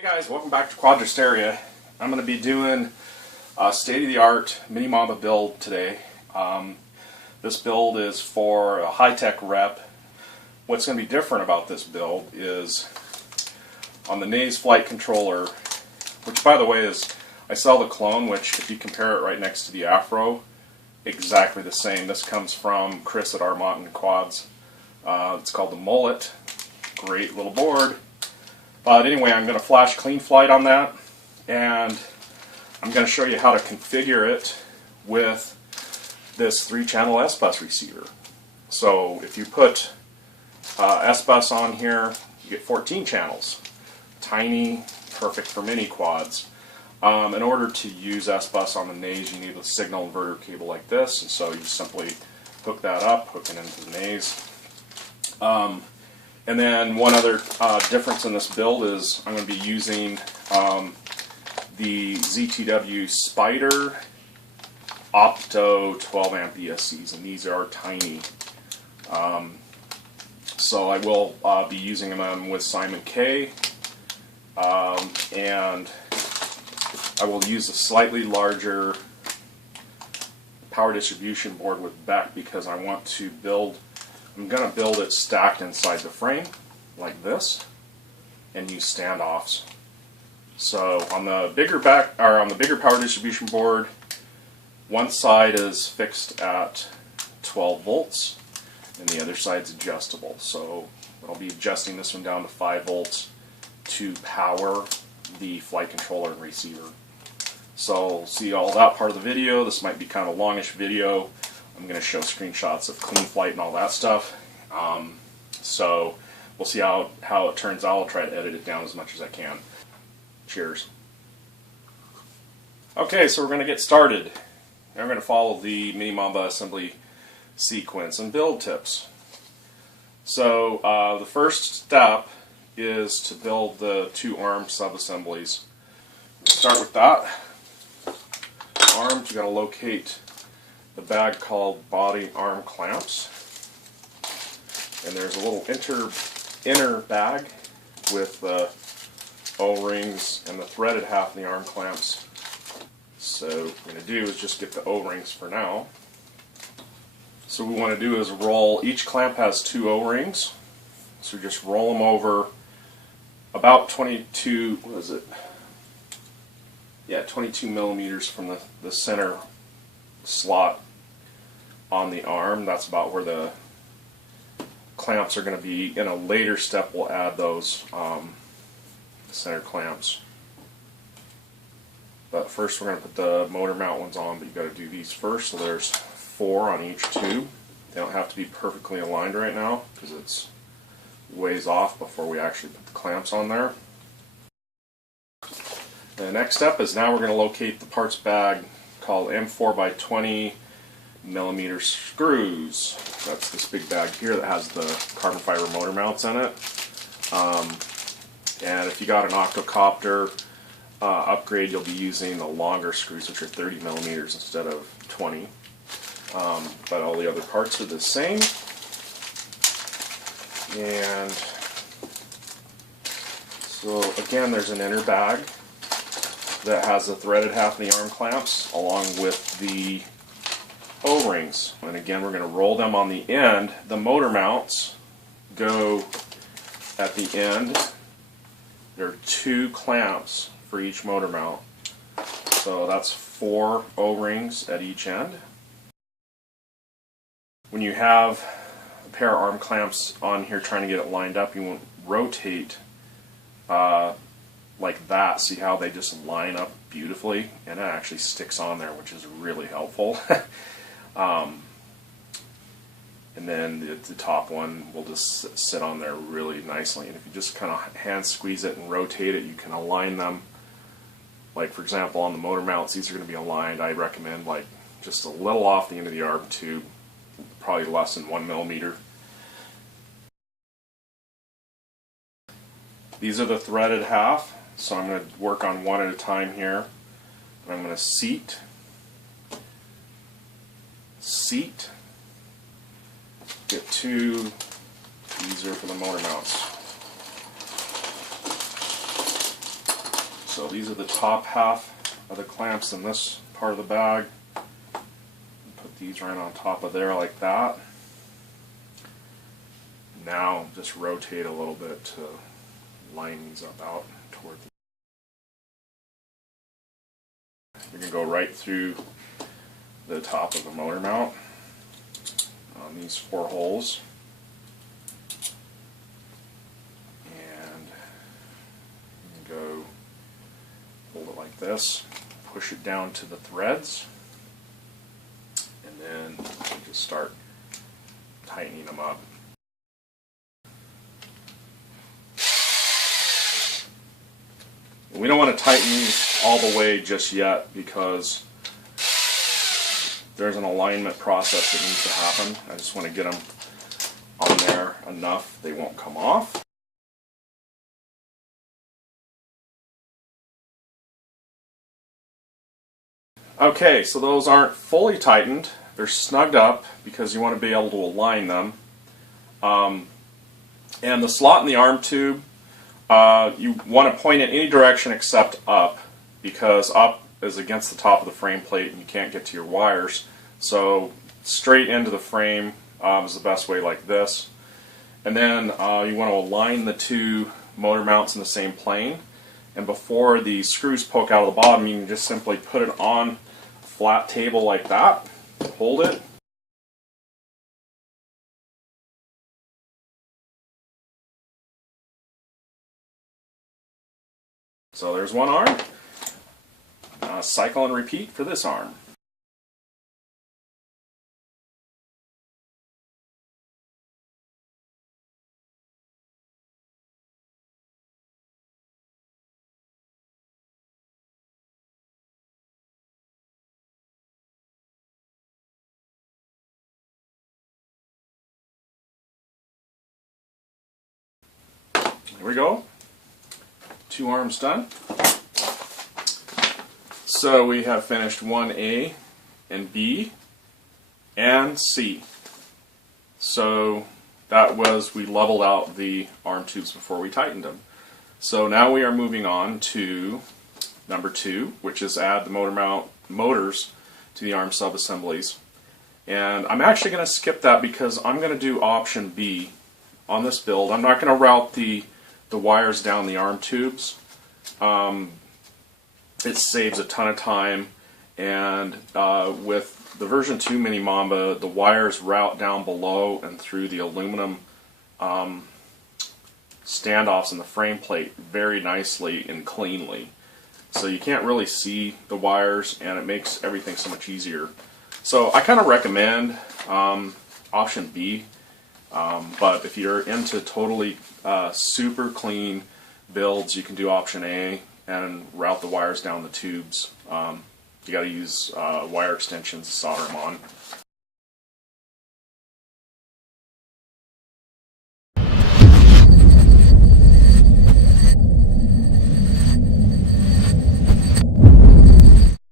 Hey guys, welcome back to Quadrasteria. I'm going to be doing a state-of-the-art mini Mamba build today. This build is for a high-tech rep. What's going to be different about this build is on the Naze flight controller, which by the way is, I sell the clone, which if you compare it right next to the Afro, exactly the same. This comes from Chris at Armont and Quads. It's called the Mullet. Great little board. But anyway, I'm going to flash Cleanflight on that, and I'm going to show you how to configure it with this 3-channel S.BUS receiver. So if you put S.BUS on here, you get 14 channels. Tiny, perfect for mini quads. In order to use S.BUS on the Naze, you need a signal inverter cable like this, and so you simply hook that up, hook it into the Naze. And then one other difference in this build is I'm going to be using the ZTW Spider Opto 12 amp ESCs, and these are tiny. So I will be using them with Simon K, and I will use a slightly larger power distribution board with Beck because I want to build. I'm going to build it stacked inside the frame, like this, and use standoffs. So on the bigger power distribution board, one side is fixed at 12 volts, and the other side's adjustable. So I'll be adjusting this one down to 5 volts to power the flight controller and receiver. So see all that part of the video. This might be kind of a longish video. I'm going to show screenshots of Cleanflight and all that stuff. So we'll see how it turns out. I'll try to edit it down as much as I can. Cheers. Okay, so we're going to get started. I'm going to follow the mini Mamba assembly sequence and build tips. So the first step is to build the 2 arm sub-assemblies. Start with that. Arms, you got to locate the bag called body arm clamps, and there's a little inner bag with the O-rings and the threaded half in the arm clamps. So what we're going to do is just get the O-rings for now. So what we want to do is roll, each clamp has 2 O-rings, so just roll them over about 22, what is it? Yeah, 22 millimeters from the center slot on the arm. That's about where the clamps are going to be. In a later step we'll add those center clamps, but first we're going to put the motor mount ones on, but you've got to do these first. So there's 4 on each tube. They don't have to be perfectly aligned right now because it's ways off before we actually put the clamps on there. The next step is now we're going to locate the parts bag called M4 by 20 millimeter screws. That's this big bag here that has the carbon fiber motor mounts in it. And if you got an octocopter upgrade, you'll be using the longer screws, which are 30 millimeters instead of 20. But all the other parts are the same. And so again, there's an inner bag that has the threaded half in the arm clamps along with the O-rings. And again, we're going to roll them on the end. The motor mounts go at the end. There are 2 clamps for each motor mount. So that's 4 O-rings at each end. When you have a pair of arm clamps on here trying to get it lined up, you won't rotate like that. See how they just line up beautifully, and it actually sticks on there, which is really helpful. And then the top one will just sit on there really nicely, and if you just kind of hand squeeze it and rotate it, you can align them. Like for example on the motor mounts, these are going to be aligned, I recommend like just a little off the end of the arm tube, probably less than 1 millimeter. These are the threaded half, so I'm going to work on one at a time here. And I'm going to seat, get 2, easier for the motor mounts. So these are the top half of the clamps in this part of the bag. Put these right on top of there like that. Now just rotate a little bit to line these up out toward the... You're going to go right through the top of the motor mount on these 4 holes. And you can go hold it like this, push it down to the threads, and then you just start tightening them up. We don't want to tighten these all the way just yet because there's an alignment process that needs to happen. I just want to get them on there enough they won't come off. Okay, so those aren't fully tightened. They're snugged up because you want to be able to align them. And the slot in the arm tube, you want to point in any direction except up, because up is against the top of the frame plate and you can't get to your wires. So straight into the frame is the best way, like this. And then you want to align the 2 motor mounts in the same plane. And before the screws poke out of the bottom, you can just simply put it on a flat table like that, hold it. So there's one arm. Cycle and repeat for this arm. Here we go. 2 arms done. So we have finished 1A and B and C. So that was, we leveled out the arm tubes before we tightened them. So now we are moving on to number 2, which is add the motors to the arm sub-assemblies. And I'm actually going to skip that because I'm going to do option B on this build. I'm not going to route the wires down the arm tubes. It saves a ton of time, and with the version 2 Mini Mamba, the wires route down below and through the aluminum standoffs in the frame plate very nicely and cleanly. So you can't really see the wires, and it makes everything so much easier. So I kind of recommend option B, but if you're into totally super clean builds, you can do option A and route the wires down the tubes. You got to use wire extensions to solder them on.